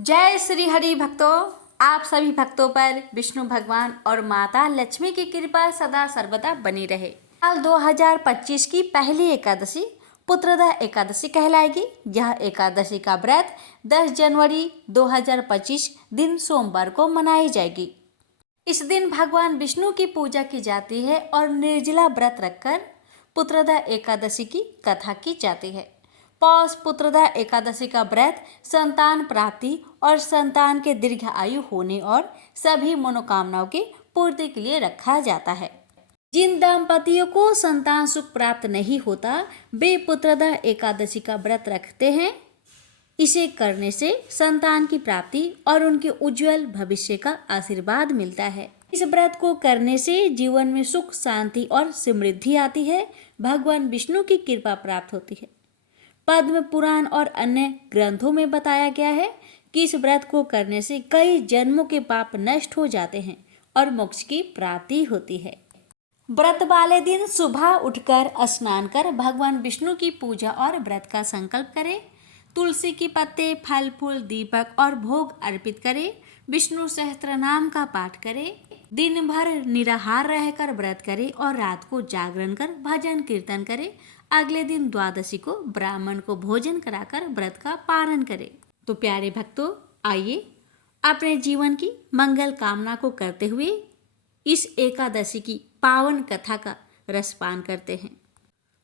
जय श्री हरि भक्तों। आप सभी भक्तों पर विष्णु भगवान और माता लक्ष्मी की कृपा सदा सर्वदा बनी रहे। साल 2025 की पहली एकादशी पुत्रदा एकादशी कहलाएगी। यह एकादशी का व्रत 10 जनवरी 2025 दिन सोमवार को मनाई जाएगी। इस दिन भगवान विष्णु की पूजा की जाती है और निर्जला व्रत रखकर पुत्रदा एकादशी की कथा की जाती है। पौष पुत्रदा एकादशी का व्रत संतान प्राप्ति और संतान के दीर्घ आयु होने और सभी मनोकामनाओं की पूर्ति के लिए रखा जाता है। जिन दंपतियों को संतान सुख प्राप्त नहीं होता वे पुत्रदा एकादशी का व्रत रखते हैं। इसे करने से संतान की प्राप्ति और उनके उज्जवल भविष्य का आशीर्वाद मिलता है। इस व्रत को करने से जीवन में सुख शांति और समृद्धि आती है। भगवान विष्णु की कृपा प्राप्त होती है। पद्म पुराण और अन्य ग्रंथों में बताया गया है कि इस व्रत को करने से कई जन्मों के पाप नष्ट हो जाते हैं और मोक्ष की प्राप्ति होती है। व्रत वाले दिन सुबह उठकर स्नान कर भगवान विष्णु की पूजा और व्रत का संकल्प करें। तुलसी के पत्ते, फल फूल, दीपक और भोग अर्पित करें। विष्णु सहस्त्र नाम का पाठ करें। दिन भर निराहार रहकर व्रत करें और रात को जागरण कर भजन कीर्तन करें। अगले दिन द्वादशी को ब्राह्मण को भोजन कराकर व्रत का पारण करें। तो प्यारे भक्तों, आइए अपने जीवन की मंगल कामना को करते हुए इस एकादशी की पावन कथा का रसपान करते हैं।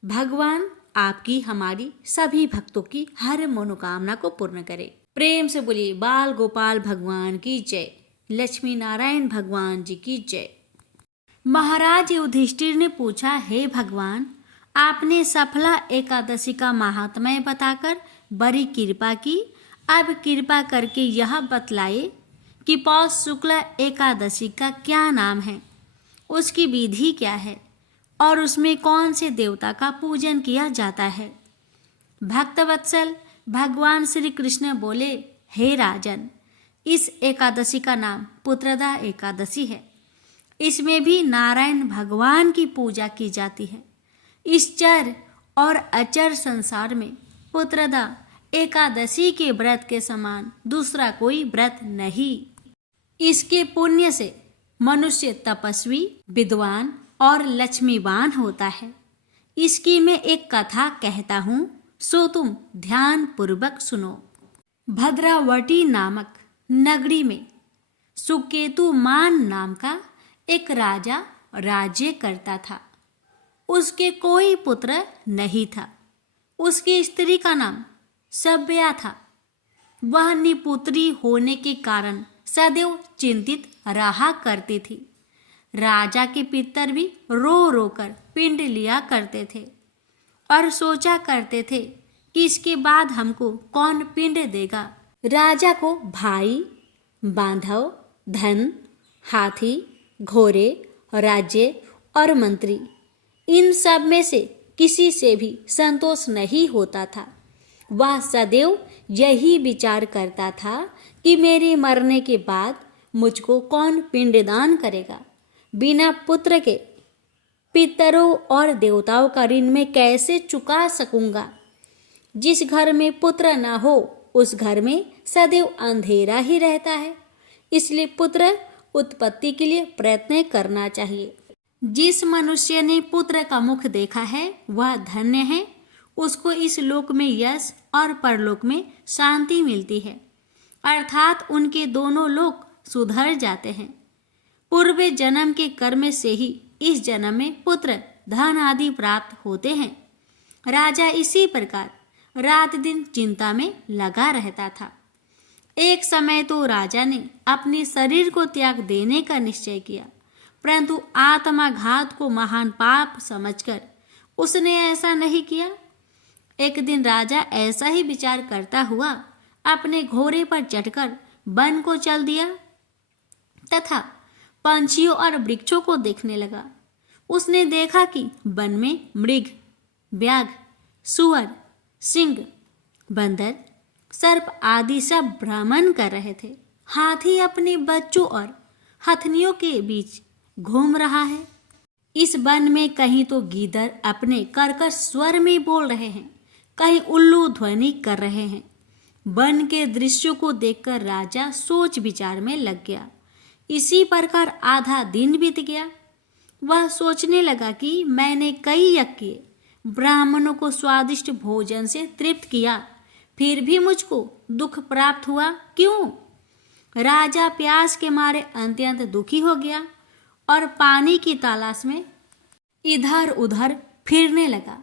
भगवान आपकी हमारी सभी भक्तों की हर मनोकामना को पूर्ण करे। प्रेम से बोलिए बाल गोपाल भगवान की जय, लक्ष्मी नारायण भगवान जी की जय। महाराज युधिष्ठिर ने पूछा, हे भगवान, आपने सफला एकादशी का महात्म्य बताकर बड़ी कृपा की। अब कृपा करके यह बतलाए कि पौष शुक्ल एकादशी का क्या नाम है, उसकी विधि क्या है और उसमें कौन से देवता का पूजन किया जाता है। भक्तवत्सल भगवान श्री कृष्ण बोले, हे राजन, इस एकादशी का नाम पुत्रदा एकादशी है। इसमें भी नारायण भगवान की पूजा की जाती है। इस चर और अचर संसार में पुत्रदा एकादशी के व्रत के समान दूसरा कोई व्रत नहीं। इसके पुण्य से मनुष्य तपस्वी, विद्वान और लक्ष्मीवान होता है। इसकी मैं एक कथा कहता हूँ, सो तुम ध्यान पूर्वक सुनो। भद्रावती नामक नगरी में सुकेतुमान नाम का एक राजा राज्य करता था। उसके कोई पुत्र नहीं था। उसकी स्त्री का नाम सभ्या था। वह निपुत्री होने के कारण सदैव चिंतित रहा करती थी। राजा के पितर भी रो रो कर पिंड लिया करते थे और सोचा करते थे कि इसके बाद हमको कौन पिंड देगा। राजा को भाई, बांधव, धन, हाथी, घोड़े, राज्य और मंत्री, इन सब में से किसी से भी संतोष नहीं होता था। वह सदैव यही विचार करता था कि मेरे मरने के बाद मुझको कौन पिंडदान करेगा। बिना पुत्र के पितरों और देवताओं का ऋण मैं कैसे चुका सकूंगा। जिस घर में पुत्र न हो उस घर में सदैव अंधेरा ही रहता है। इसलिए पुत्र उत्पत्ति के लिए प्रयत्न करना चाहिए। जिस मनुष्य ने पुत्र का मुख देखा है वह धन्य है। उसको इस लोक में यश और परलोक में शांति मिलती है, अर्थात उनके दोनों लोक सुधर जाते हैं। पूर्व जन्म के कर्म से ही इस जन्म में पुत्र, धन आदि प्राप्त होते हैं। राजा इसी प्रकार रात दिन चिंता में लगा रहता था। एक समय तो राजा ने अपने शरीर को त्याग देने का निश्चय किया, परंतु आत्माघात को महान पाप समझकर उसने ऐसा नहीं किया। एक दिन राजा ऐसा ही विचार करता हुआ अपने घोड़े पर चढ़कर वन को चल दिया तथा पंछियों और वृक्षों को देखने लगा। उसने देखा कि वन में मृग, व्याघ, सुअर, सिंह, बंदर, सर्प आदि सब भ्रमण कर रहे थे। हाथी अपने बच्चों और हथनियों के बीच घूम रहा है। इस वन में कहीं तो गीदड़ अपने कर्कश स्वर में बोल रहे हैं, कहीं उल्लू ध्वनि कर रहे हैं। वन के दृश्यों को देखकर राजा सोच विचार में लग गया। इसी प्रकार आधा दिन बीत गया। वह सोचने लगा कि मैंने कई यज्ञ किए, ब्राह्मणों को स्वादिष्ट भोजन से तृप्त किया, फिर भी मुझको दुख प्राप्त हुआ क्यों? राजा प्यास के मारे अत्यंत दुखी हो गया और पानी की तलाश में इधर उधर फिरने लगा।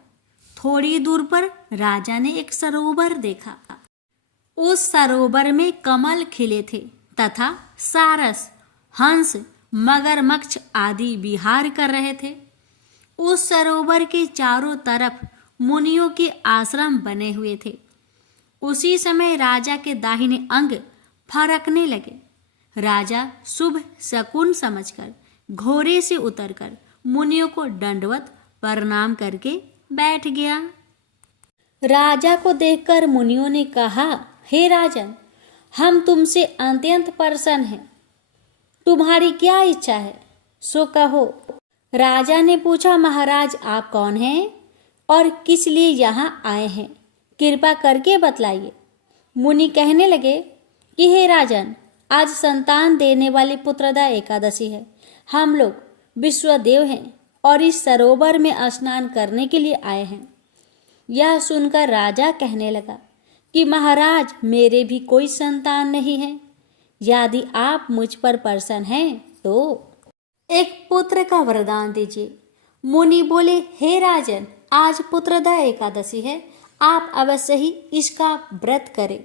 थोड़ी दूर पर राजा ने एक सरोवर देखा। उस सरोवर में कमल खिले थे तथा सारस, हंस, मगरमच्छ आदि विहार कर रहे थे। उस सरोवर के चारों तरफ मुनियों के आश्रम बने हुए थे। उसी समय राजा के दाहिने अंग फरकने लगे। राजा शुभ शकुन समझकर घोड़े से उतरकर मुनियों को दंडवत प्रणाम करके बैठ गया। राजा को देखकर मुनियों ने कहा, हे राजन, हम तुमसे अत्यंत प्रसन्न हैं। तुम्हारी क्या इच्छा है, सो कहो। राजा ने पूछा, महाराज आप कौन हैं और किस लिए यहाँ आए हैं, कृपा करके बतलाइए। मुनि कहने लगे कि हे राजन, आज संतान देने वाली पुत्रदा एकादशी है। हम लोग विश्वदेव हैं और इस सरोवर में स्नान करने के लिए आए हैं। यह सुनकर राजा कहने लगा कि महाराज मेरे भी कोई संतान नहीं है। यदि आप मुझ पर प्रसन्न हैं तो एक पुत्र का वरदान दीजिए। मुनि बोले, हे राजन, आज पुत्रदा एकादशी है, आप अवश्य ही इसका व्रत करें।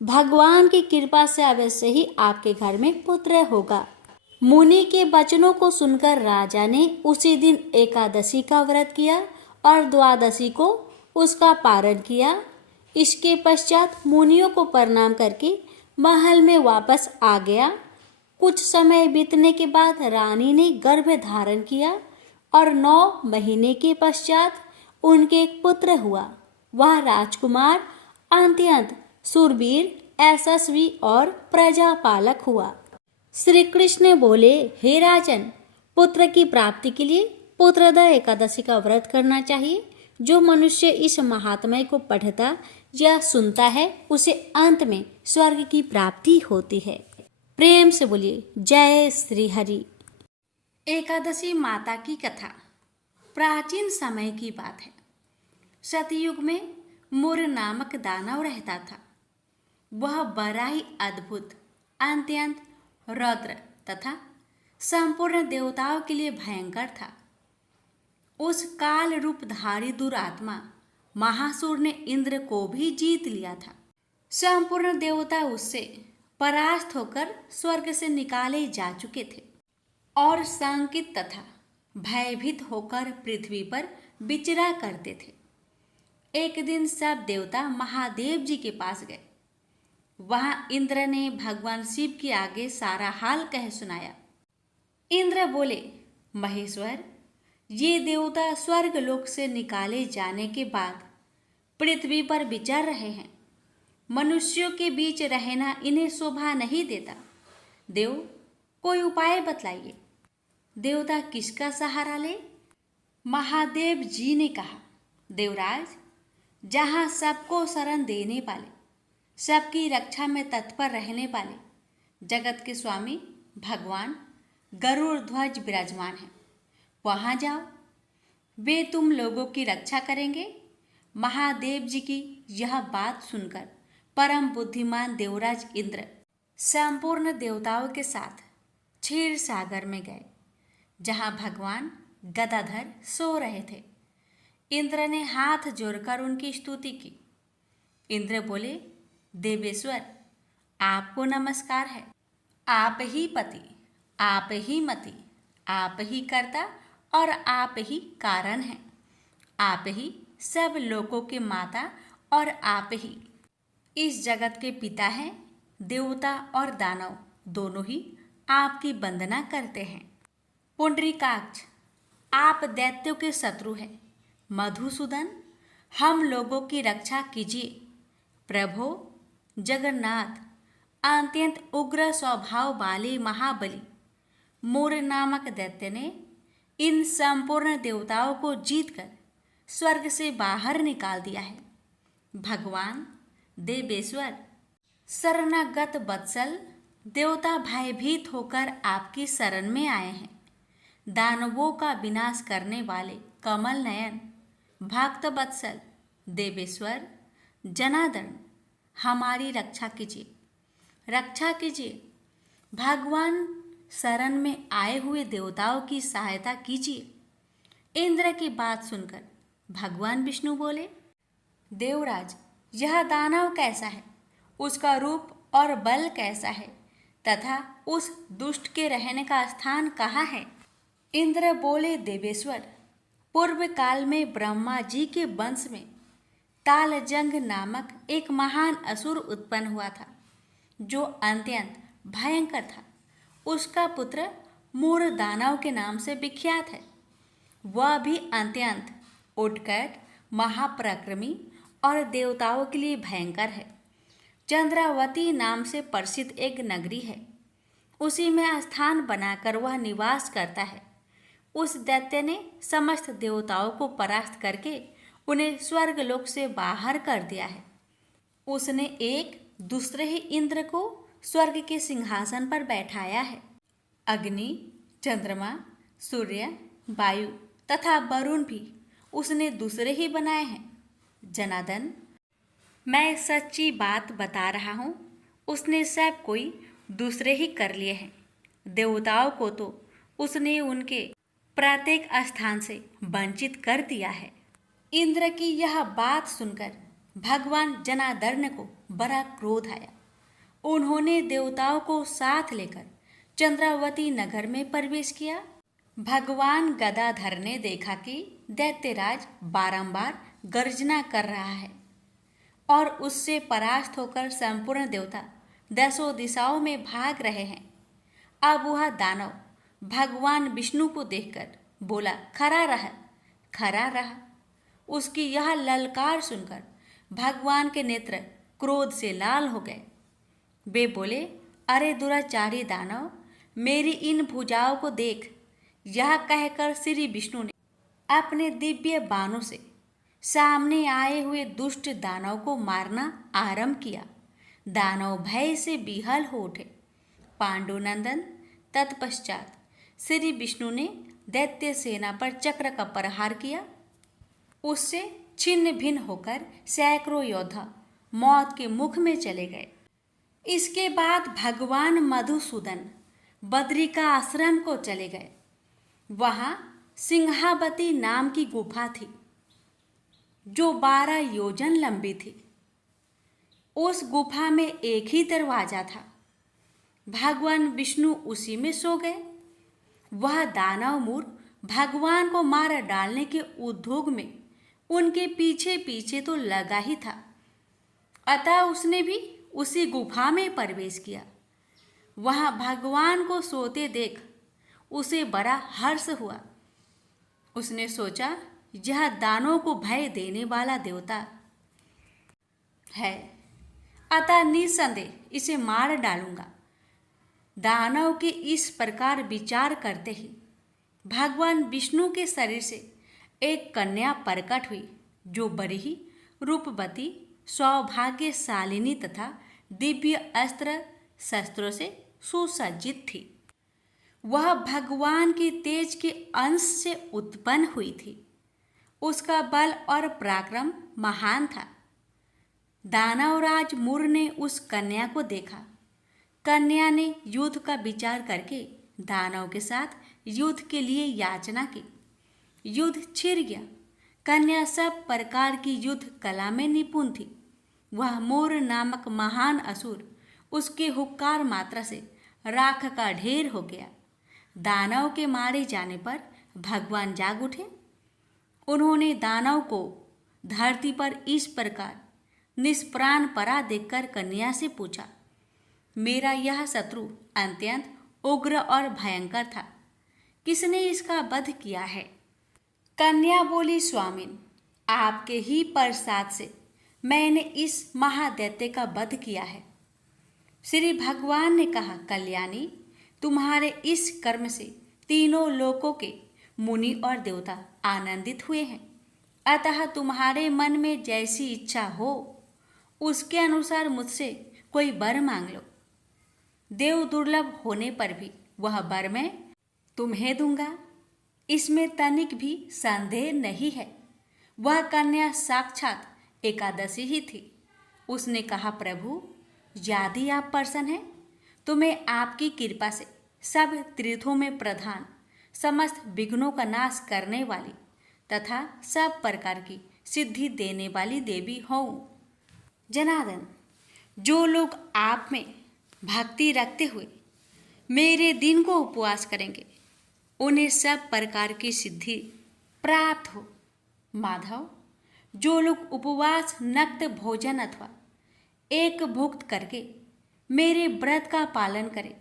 भगवान की कृपा से अवश्य ही आपके घर में पुत्र होगा। मुनि के वचनों को सुनकर राजा ने उसी दिन एकादशी का व्रत किया और द्वादशी को उसका पारण किया। इसके पश्चात मुनियों को प्रणाम करके महल में वापस आ गया। कुछ समय बीतने के बाद रानी ने गर्भ धारण किया और 9 महीने के पश्चात उनके एक पुत्र हुआ। वह राजकुमार अत्यंत शूरवीर, यशस्वी और प्रजापालक हुआ। श्री कृष्ण बोले, हे राजन, पुत्र की प्राप्ति के लिए पुत्रदा एकादशी का व्रत करना चाहिए। जो मनुष्य इस महात्म्य को पढ़ता या सुनता है उसे अंत में स्वर्ग की प्राप्ति होती है। प्रेम से बोलिए जय श्री हरि। एकादशी माता की कथा प्राचीन समय की बात है। सतयुग में मुर नामक दानव रहता था। वह बड़ा ही अद्भुत, अत्यंत रौद्र तथा संपूर्ण देवताओं के लिए भयंकर था। उस काल रूपधारी दुरात्मा महासुर ने इंद्र को भी जीत लिया था। संपूर्ण देवता उससे परास्त होकर स्वर्ग से निकाले जा चुके थे और शंकित तथा भयभीत होकर पृथ्वी पर विचरा करते थे। एक दिन सब देवता महादेव जी के पास गए। वहां इंद्र ने भगवान शिव के आगे सारा हाल कह सुनाया। इंद्र बोले, महेश्वर, ये देवता स्वर्ग लोक से निकाले जाने के बाद पृथ्वी पर विचर रहे हैं। मनुष्यों के बीच रहना इन्हें शोभा नहीं देता। देव, कोई उपाय बतलाइए। देवता किसका सहारा ले? महादेव जी ने कहा, देवराज, जहाँ सबको शरण देने वाले, सबकी रक्षा में तत्पर रहने वाले जगत के स्वामी भगवान गरुड़ ध्वज विराजमान हैं, वहाँ जाओ। वे तुम लोगों की रक्षा करेंगे। महादेव जी की यह बात सुनकर परम बुद्धिमान देवराज इंद्र संपूर्ण देवताओं के साथ क्षीर सागर में गए, जहाँ भगवान गदाधर सो रहे थे। इंद्र ने हाथ जोड़कर उनकी स्तुति की। इंद्र बोले, देवेश्वर, आपको नमस्कार है। आप ही पति, आप ही मति, आप ही कर्ता और आप ही कारण हैं। आप ही सब लोगों के माता और आप ही इस जगत के पिता हैं। देवता और दानव दोनों ही आपकी वंदना करते हैं। पुंडरीकाक्ष, आप दैत्यों के शत्रु हैं। मधुसूदन, हम लोगों की रक्षा कीजिए। प्रभो जगन्नाथ, अत्यंत उग्र स्वभाव वाले महाबली मूर नामक दैत्य ने इन संपूर्ण देवताओं को जीतकर स्वर्ग से बाहर निकाल दिया है। भगवान देवेश्वर, शरणागत वत्सल, देवता भयभीत होकर आपकी शरण में आए हैं। दानवों का विनाश करने वाले कमल नयन, भक्त वत्सल, देवेश्वर, जनार्दन, हमारी रक्षा कीजिए, रक्षा कीजिए। भगवान शरण में आए हुए देवताओं की सहायता कीजिए। इंद्र की बात सुनकर भगवान विष्णु बोले, देवराज, यह दानव कैसा है, उसका रूप और बल कैसा है, तथा उस दुष्ट के रहने का स्थान कहाँ है? इंद्र बोले, देवेश्वर, पूर्व काल में ब्रह्मा जी के वंश में तालजंग नामक एक महान असुर उत्पन्न हुआ था, जो अत्यंत भयंकर था। उसका पुत्र मूर दानव के नाम से विख्यात है। वह भी अत्यंत उत्कट, महापराक्रमी और देवताओं के लिए भयंकर है। चंद्रावती नाम से प्रसिद्ध एक नगरी है, उसी में स्थान बनाकर वह निवास करता है। उस दैत्य ने समस्त देवताओं को परास्त करके उन्हें स्वर्गलोक से बाहर कर दिया है। उसने एक दूसरे ही इंद्र को स्वर्ग के सिंहासन पर बैठाया है। अग्नि, चंद्रमा, सूर्य, वायु तथा वरुण भी उसने दूसरे ही बनाए हैं। जनार्दन, मैं सच्ची बात बता रहा हूँ, उसने सब कोई दूसरे ही कर लिए हैं। देवताओं को तो उसने उनके प्रत्येक स्थान से वंचित कर दिया है। इंद्र की यह बात सुनकर भगवान जनार्दन को बड़ा क्रोध आया। उन्होंने देवताओं को साथ लेकर चंद्रावती नगर में प्रवेश किया। भगवान गदाधर ने देखा कि दैत्यराज बारंबार गर्जना कर रहा है और उससे परास्त होकर संपूर्ण देवता दसों दिशाओं में भाग रहे हैं। अब वह दानव भगवान विष्णु को देखकर बोला, खड़ा रह, खड़ा रहा। उसकी यह ललकार सुनकर भगवान के नेत्र क्रोध से लाल हो गए। वे बोले, अरे दुराचारी दानव, मेरी इन भुजाओं को देख। यह कहकर श्री विष्णु ने अपने दिव्य बाणों से सामने आए हुए दुष्ट दानव को मारना आरंभ किया। दानव भय से विहल हो उठे। पांडुनंदन, तत्पश्चात श्री विष्णु ने दैत्य सेना पर चक्र का प्रहार किया। उससे छिन्न भिन्न होकर सैकड़ों योद्धा मौत के मुख में चले गए। इसके बाद भगवान मधुसूदन बद्रिका आश्रम को चले गए। वहाँ सिंहावती नाम की गुफा थी, जो 12 योजन लंबी थी। उस गुफा में एक ही दरवाजा था। भगवान विष्णु उसी में सो गए। वह दानव मूर भगवान को मार डालने के उद्योग में उनके पीछे पीछे तो लगा ही था। अतः उसने भी उसी गुफा में प्रवेश किया। वहाँ भगवान को सोते देख उसे बड़ा हर्ष हुआ। उसने सोचा, यह दानों को भय देने वाला देवता है, अतः निसंदेह इसे मार डालूंगा। दानव के इस प्रकार विचार करते ही भगवान विष्णु के शरीर से एक कन्या प्रकट हुई, जो बड़ी ही रूपवती, सौभाग्यशालिनी तथा दिव्य अस्त्र शस्त्रों से सुसज्जित थी। वह भगवान के तेज के अंश से उत्पन्न हुई थी। उसका बल और पराक्रम महान था। दानवराज मूर ने उस कन्या को देखा। कन्या ने युद्ध का विचार करके दानव के साथ युद्ध के लिए याचना की। युद्ध छिड़ गया। कन्या सब प्रकार की युद्ध कला में निपुण थी। वह मूर नामक महान असुर उसके हुक्कार मात्रा से राख का ढेर हो गया। दानव के मारे जाने पर भगवान जाग उठे। उन्होंने दानव को धरती पर इस प्रकार निष्प्राण पड़ा देखकर कन्या से पूछा, मेरा यह शत्रु अत्यंत उग्र और भयंकर था, किसने इसका वध किया है? कन्या बोली, स्वामिन, आपके ही प्रसाद से मैंने इस महादैत्य का वध किया है। श्री भगवान ने कहा, कल्याणी, तुम्हारे इस कर्म से तीनों लोकों के मुनि और देवता आनंदित हुए हैं। अतः तुम्हारे मन में जैसी इच्छा हो उसके अनुसार मुझसे कोई वर मांग लो, देव दुर्लभ होने पर भी वह वर मैं तुम्हें दूंगा, इसमें तनिक भी संदेह नहीं है। वह कन्या साक्षात एकादशी ही थी। उसने कहा, प्रभु यदि आप प्रसन्न हैं तो मैं आपकी कृपा से सब तीर्थों में प्रधान, समस्त विघ्नों का नाश करने वाली तथा सब प्रकार की सिद्धि देने वाली देवी हूँ। जनार्दन, जो लोग आप में भक्ति रखते हुए मेरे दिन को उपवास करेंगे उन्हें सब प्रकार की सिद्धि प्राप्त हो। माधव, जो लोग उपवास, नक्त भोजन अथवा एक भुक्त करके मेरे व्रत का पालन करें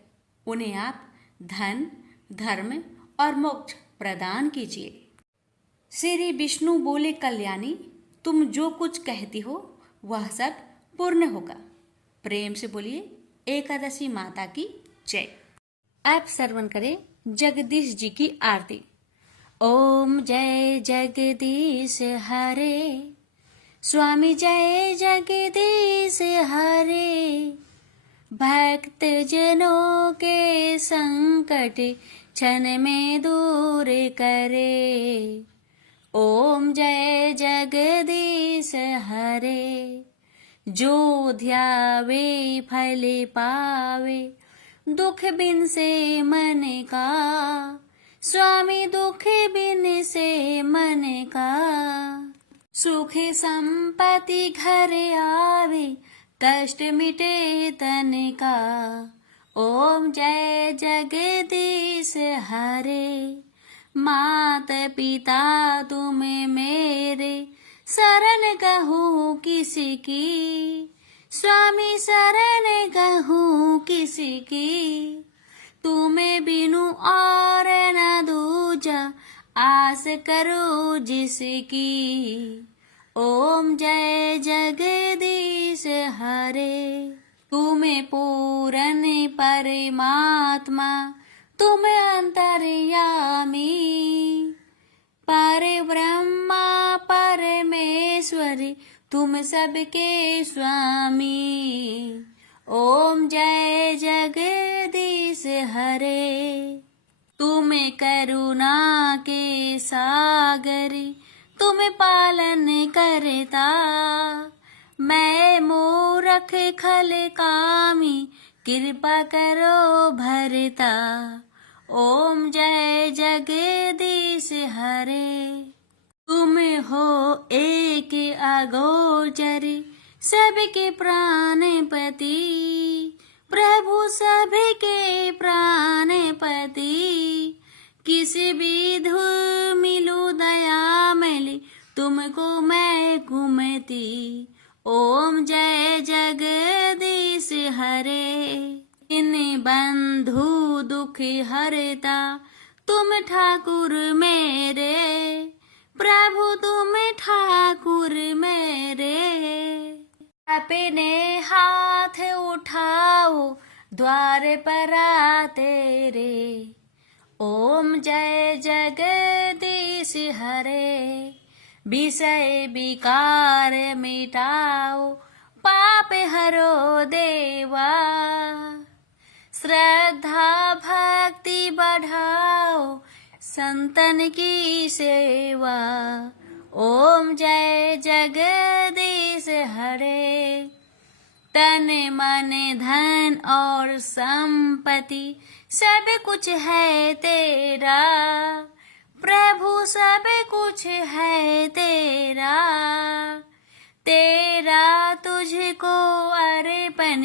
उन्हें आप धन, धर्म और मोक्ष प्रदान कीजिए। श्री विष्णु बोले, कल्याणी, तुम जो कुछ कहती हो वह सब पूर्ण होगा। प्रेम से बोलिए एकादशी माता की जय। आप श्रवण करें जगदीश जी की आरती। ओम जय जगदीश हरे, स्वामी जय जगदीश हरे, भक्त जनों के संकट क्षण में दूर करे। ओम जय जगदीश हरे, जो ध्यावे फल पावे, दुख बिन से मन का, स्वामी दुख बिन से मन का, सुख संपत्ति घर आवे, कष्ट मिटे तन का। ओम जय जगदीश हरे, मात पिता तुम मेरे, शरण कहूँ किसकी, स्वामी शरण कहूँ किसकी, तुम्हें बिनु और न दूजा, आस करो जिसकी। ओम जय जगदीश हरे, तुम्हें पूर्ण परमात्मा, तुम अंतर्यामी, पर ब्रह्मा परमेश्वरी, तुम सबके स्वामी। ओम जय जगदीश हरे, तुम करुणा के सागरी, तुम पालन करता, मैं मूरख खल कामी, कृपा करो भरता। ओम जय जगदीश हरे, तुम हो एक अगोचरी, सबके प्राणपति, प्रभु सबके प्राणपति, किस विधु मिलू दया मिली, तुमको मैं कुमति। ओम जय जगदीश हरे, इन बंधु दुख हरता, तुम ठाकुर मेरे, प्रभु तुम ठाकुर मेरे। अपने हाथ उठाओ द्वार पर तेरे। ओम जय जगदीश हरे, विषय विकार मिटाओ, पाप हरो देवा, श्रद्धा भक्ति बढ़ाओ, संतन की सेवा। ओम जय जगदीश हरे, तन मन धन और संपत्ति सब कुछ है तेरा, प्रभु सब कुछ है तेरा, तेरा तुझको अर्पण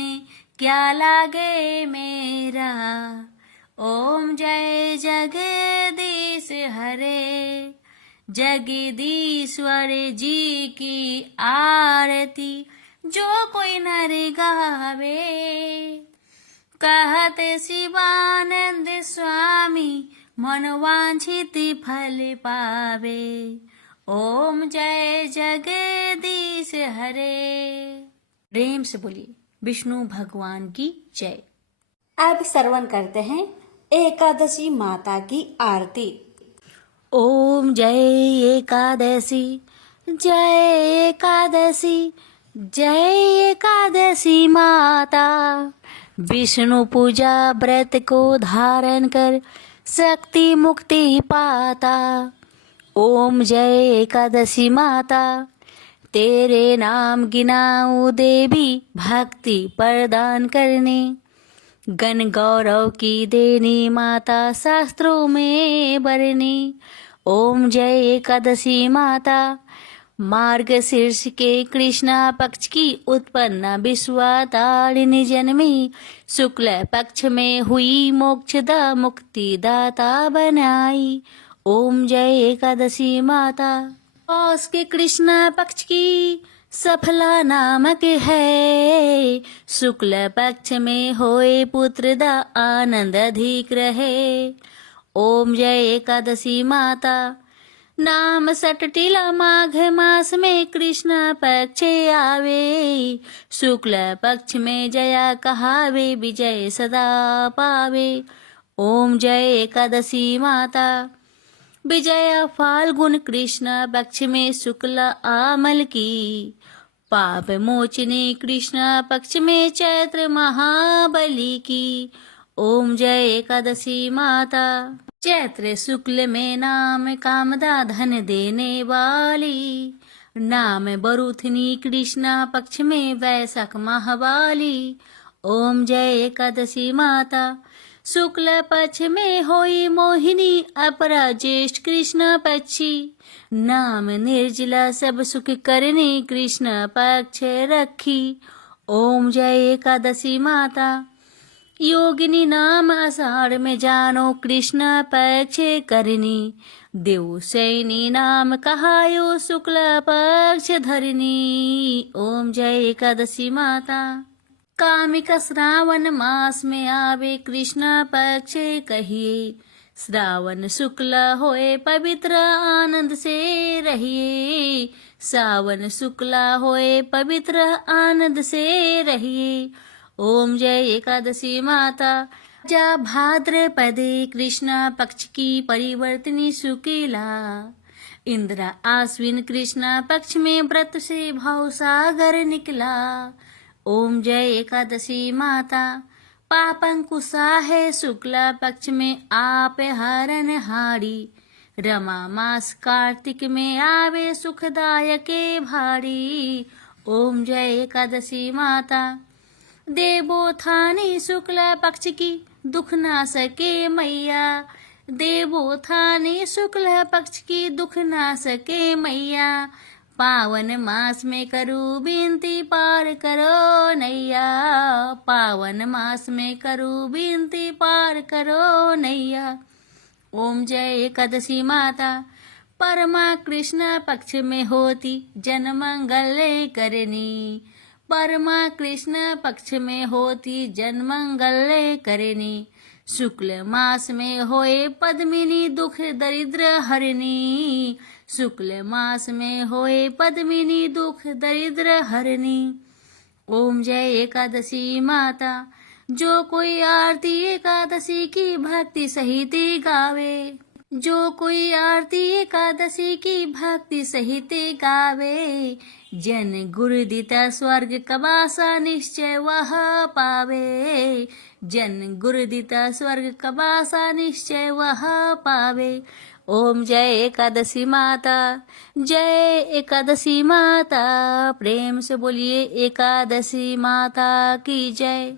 क्या लागे मेरा। ओम जय जगदीश हरे, जगदीश्वर जी की आरती जो कोई नर गावे, कहत शिवानंद स्वामी मनोवांछित फल पावे। ओम जय जगदीश हरे। प्रेम से बोलिए विष्णु भगवान की जय। अब श्रवण करते हैं एकादशी माता की आरती। ओम जय एकादशी, जय एकादशी, जय एकादशी माता, विष्णु पूजा व्रत को धारण कर शक्ति मुक्ति पाता। ओम जय एकादशी माता, तेरे नाम गिनाऊं देवी, भक्ति प्रदान करने। गण गौरव की देनी माता, शास्त्रों में बरनी। ओम जय एकादशी माता, मार्गशीर्ष के कृष्णा पक्ष की उत्पन्न विश्वातारिणी जन्मी, शुक्ल पक्ष में हुई मोक्षदा मुक्ति दाता बनाई। ओम जय एकादशी माता, पौष के कृष्णा पक्ष की सफला नामक है, शुक्ल पक्ष में होए पुत्र दा आनंद अधिक रहे। ओम जय एकादशी माता, नाम सटटिला माघ मास में कृष्ण पक्ष आवे, शुक्ल पक्ष में जया कहावे, विजय सदा पावे। ओम जय एकादशी माता, विजया फाल्गुन कृष्ण पक्ष में शुक्ल आमल की, पाप मोचनी कृष्ण पक्ष में चैत्र महाबली की। ओम जय एकादशी माता, चैत्र शुक्ल में नाम कामदा धन देने वाली, नाम बरुथनी कृष्ण पक्ष में वैशाख महावाली। ओम जय एकादशी माता, शुक्ल पक्ष में होई मोहिनी, अपरा ज्येष्ठ कृष्ण पक्षी, नाम निर्जला सब सुख करने कृष्ण पक्ष रखी। ओम जय एकादशी माता, योगिनी नाम आषाढ़ में जानो कृष्ण पक्ष करनी, देव सैनी नाम कहायो शुक्ल पक्ष धरनी। ओम जय एकादशी माता, कामिक श्रावण मास में आवे कृष्ण पक्ष कहिए, श्रावण शुक्ल होए पवित्र आनंद से रहिए, सावन शुक्ल होए पवित्र आनंद से रहिए। ओम जय एकादशी माता, जा भाद्रपदे कृष्ण पक्ष की परिवर्तनी शुक्ला, इंद्र आश्विन कृष्ण पक्ष में व्रत से भाव सागर निकला। ओम जय एकादशी माता, पापंकुशा है शुक्ला पक्ष में आप हरण हारी, रमा मास कार्तिक में आवे सुखदायक भारी। ओम जय एकादशी माता, देवोत्थानी शुक्ल पक्ष की दुख ना सके मैया, देवोत्थानी शुक्ल पक्ष की दुख ना सके मैया, पावन मास में करूँ विनती पार करो नैया, पावन मास में करूँ विनती पार करो नैया। ओम जय एकादशी माता, परमा कृष्ण पक्ष में होती जन मंगल करनी, परमा कृष्ण पक्ष में होती जन मंगल करनी, शुक्ल मास में होए पद्मिनी दुख दरिद्र हरनी, शुक्ल मास में होए पद्मिनी दुख दरिद्र हरनी। ओम जय एकादशी माता, जो कोई आरती एकादशी की भक्ति सहित गावे, जो कोई आरती एकादशी की भक्ति सहित गावे, जन गुरुदिता स्वर्ग कबासा निश्चय वह पावे, जन गुरुदिता स्वर्ग कबासा निश्चय वह पावे। ओम जय एकादशी माता, जय एकादशी माता, प्रेम से बोलिए एकादशी माता की जय।